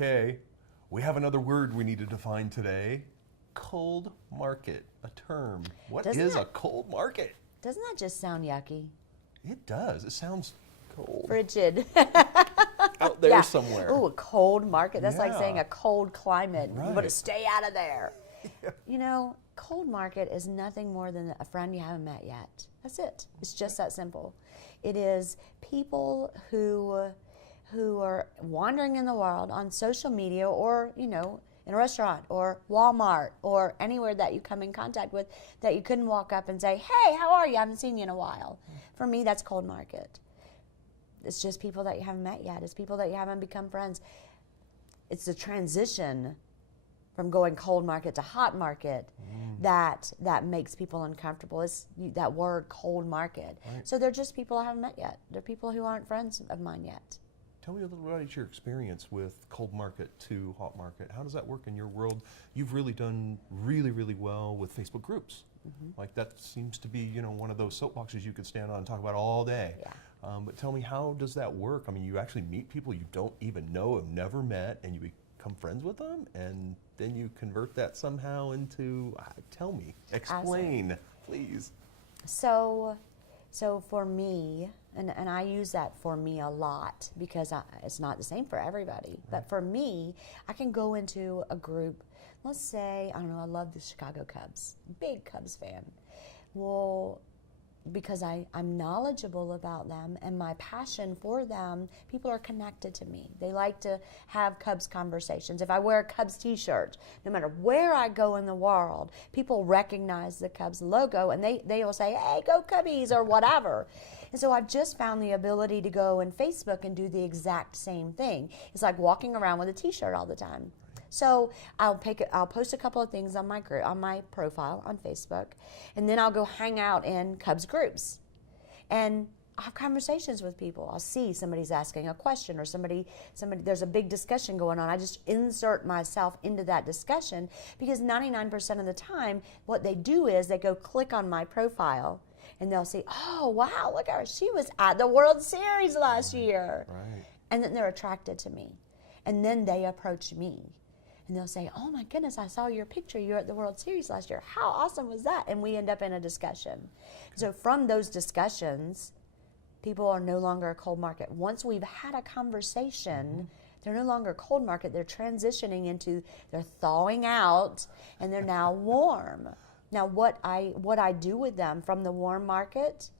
Okay, we have another word we need to define today. Cold market, a term. What is a cold market? Doesn't that just sound yucky? It does. It sounds cold. Frigid. Out there somewhere. Ooh, a cold market. That's like saying Yeah. a cold climate. You better Right. stay out of there. You know, cold market is nothing more than a friend you haven't met yet. That's it. It's just that simple. It is people who are wandering in the world on social media or, you know, in a restaurant or Walmart or anywhere that you come in contact with that you couldn't walk up and say, hey, how are you? I haven't seen you in a while. For me, that's cold market. It's just people that you haven't met yet. It's people that you haven't become friends. It's the transition from going cold market to hot market that makes people uncomfortable. It's that word, cold market. Right. So they're just people I haven't met yet. They're people who aren't friends of mine yet. Tell me a little about your experience with cold market to hot market. How does that work in your world? You've really done really, really well with Facebook groups. Like that seems to be, you know, one of those soapboxes you could stand on and talk about all day. Yeah. But tell me, how does that work? I mean, you actually meet people you don't even know, have never met, and you become friends with them, and then you convert that somehow into, tell me, explain, please. So for me, and I use that for me a lot because it's not the same for everybody. But for me, I can go into a group, let's say, I don't know, I love the Chicago Cubs, big Cubs fan. Well, because I'm knowledgeable about them and my passion for them, people are connected to me. They like to have Cubs conversations. If I wear a Cubs t-shirt, no matter where I go in the world, people recognize the Cubs logo and they will say, hey, go Cubbies or whatever. And so I've just found the ability to go on Facebook and do the exact same thing. It's like walking around with a t-shirt all the time. So I'll post a couple of things on my group, on my profile on Facebook, and then I'll go hang out in Cubs groups, and I'll have conversations with people. I'll see somebody's asking a question or somebody there's a big discussion going on. I just insert myself into that discussion because 99% of the time, what they do is they go click on my profile. And they'll say, oh, wow, look at her. She was at the World Series last year. Right. And then they're attracted to me. And then they approach me. And they'll say, oh, my goodness, I saw your picture. You were at the World Series last year. How awesome was that? And we end up in a discussion. So from those discussions, people are no longer a cold market. Once we've had a conversation, they're no longer cold market. They're transitioning into, they're thawing out, and they're now warm. Now, what I do with them from the warm market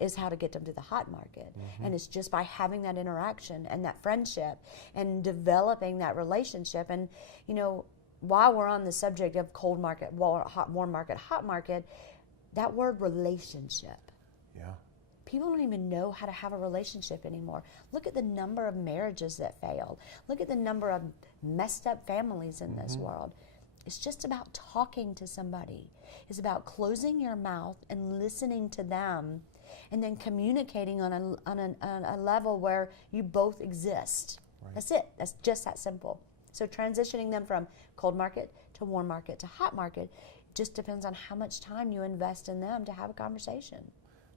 is how to get them to the hot market. And it's just by having that interaction and that friendship and developing that relationship. And, you know, while we're on the subject of cold market, warm market, hot market, that word relationship. Yeah. People don't even know how to have a relationship anymore. Look at the number of marriages that failed. Look at the number of messed up families in this world. It's just about talking to somebody. It's about closing your mouth and listening to them and then communicating on a level where you both exist. Right. That's it. That's just that simple. So transitioning them from cold market to warm market to hot market just depends on how much time you invest in them to have a conversation.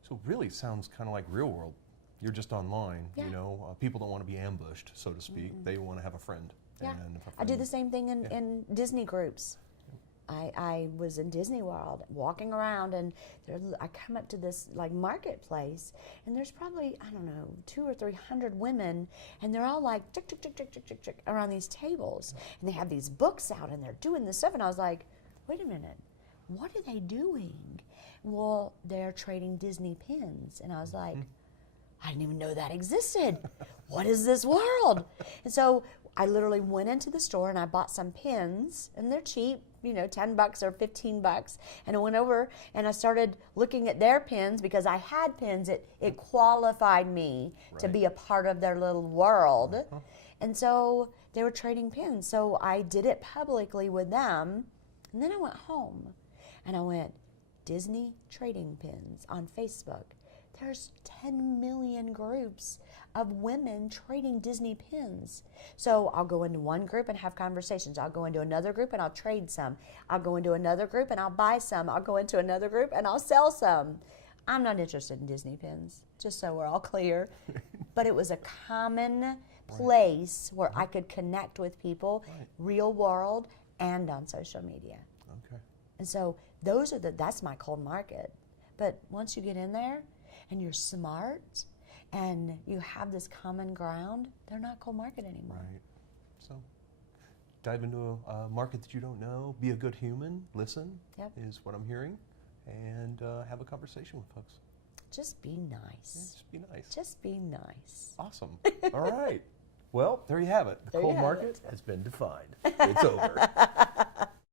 So really sounds kind of like real world. You're just online, Yeah. you know. People don't want to be ambushed, so to speak. They want to have a friend. Yeah, And if a I do friend- the same thing in Disney groups. I was in Disney World walking around, and I come up to this like marketplace, and there's probably, I don't know, 200 or 300 women, and they're all like tick, tick, tick, tick, tick, tick, tick, around these tables, and they have these books out, and they're doing this stuff, and I was like, wait a minute, what are they doing? Well, they're trading Disney pins, and I was like, I didn't even know that existed. What is this world? And so I literally went into the store and I bought some pins, and they're cheap, you know, $10 or $15. And I went over and I started looking at their pins because I had pins. It qualified me to be a part of their little world. And so they were trading pins. So I did it publicly with them. And then I went home and I went, Disney trading pins on Facebook. There's 10 million groups of women trading Disney pins. So I'll go into one group and have conversations. I'll go into another group and I'll trade some. I'll go into another group and I'll buy some. I'll go into another group and I'll sell some. I'm not interested in Disney pins, just so we're all clear. But it was a common place where I could connect with people, Right. real world and on social media. Okay. And so that's my cold market. But once you get in there and you're smart and you have this common ground, they're not cold market anymore. Right. So dive into a market that you don't know, be a good human, listen Yep. is what I'm hearing, and have a conversation with folks. Just be Yeah, nice. just be nice. Just be nice. Awesome. All right. Well, there you have it. The There you cold have market has been defined. It's over.